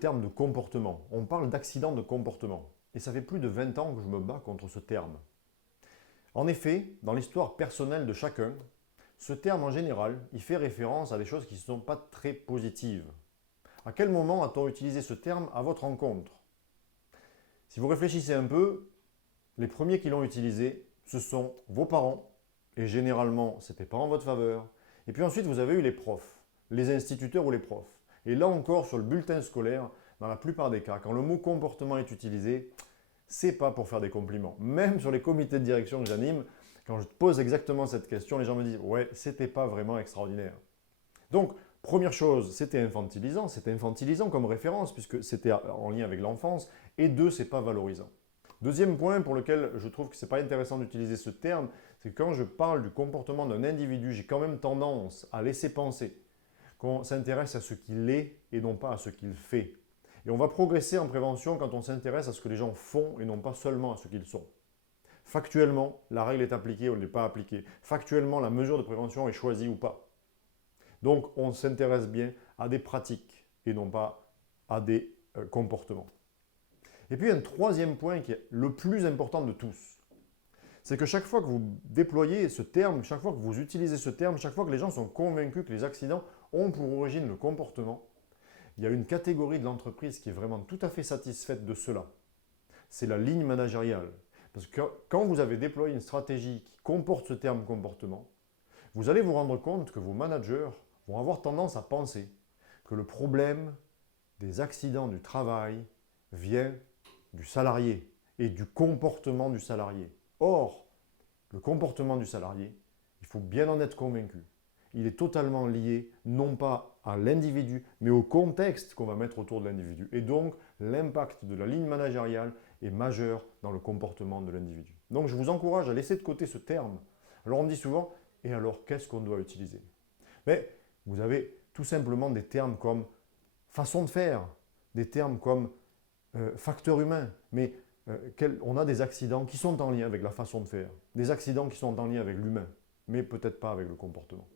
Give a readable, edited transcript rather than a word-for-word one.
terme de comportement. On parle d'accident de comportement. Et ça fait plus de 20 ans que je me bats contre ce terme. En effet, dans l'histoire personnelle de chacun, ce terme en général, il fait référence à des choses qui ne sont pas très positives. À quel moment a-t-on utilisé ce terme à votre encontre? Si vous réfléchissez un peu, les premiers qui l'ont utilisé, ce sont vos parents, et généralement, ce n'était pas en votre faveur. Et puis ensuite, vous avez eu les profs, les instituteurs ou les profs. Et là encore, sur le bulletin scolaire, dans la plupart des cas, quand le mot comportement est utilisé, c'est pas pour faire des compliments. Même sur les comités de direction que j'anime, quand je pose exactement cette question, les gens me disent « ouais, c'était pas vraiment extraordinaire ». Donc, première chose, c'était infantilisant comme référence puisque c'était en lien avec l'enfance. Et deux, c'est pas valorisant. Deuxième point pour lequel je trouve que c'est pas intéressant d'utiliser ce terme, c'est que quand je parle du comportement d'un individu, j'ai quand même tendance à laisser penser qu'on s'intéresse à ce qu'il est et non pas à ce qu'il fait. Et on va progresser en prévention quand on s'intéresse à ce que les gens font et non pas seulement à ce qu'ils sont. Factuellement, la règle est appliquée ou elle n'est pas appliquée. Factuellement, la mesure de prévention est choisie ou pas. Donc, on s'intéresse bien à des pratiques et non pas à des comportements. Et puis, un troisième point qui est le plus important de tous, c'est que chaque fois que vous déployez ce terme, chaque fois que vous utilisez ce terme, chaque fois que les gens sont convaincus que les accidents ont pour origine le comportement, il y a une catégorie de l'entreprise qui est vraiment tout à fait satisfaite de cela. C'est la ligne managériale. Parce que quand vous avez déployé une stratégie qui comporte ce terme comportement, vous allez vous rendre compte que vos managers vont avoir tendance à penser que le problème des accidents du travail vient du salarié et du comportement du salarié. Or, le comportement du salarié, il faut bien en être convaincu. Il est totalement lié, non pas à l'individu, mais au contexte qu'on va mettre autour de l'individu. Et donc, l'impact de la ligne managériale est majeur dans le comportement de l'individu. Donc, je vous encourage à laisser de côté ce terme. Alors, on me dit souvent, et alors, qu'est-ce qu'on doit utiliser? Mais vous avez tout simplement des termes comme façon de faire, des termes comme facteur humain. Mais on a des accidents qui sont en lien avec la façon de faire, des accidents qui sont en lien avec l'humain, mais peut-être pas avec le comportement.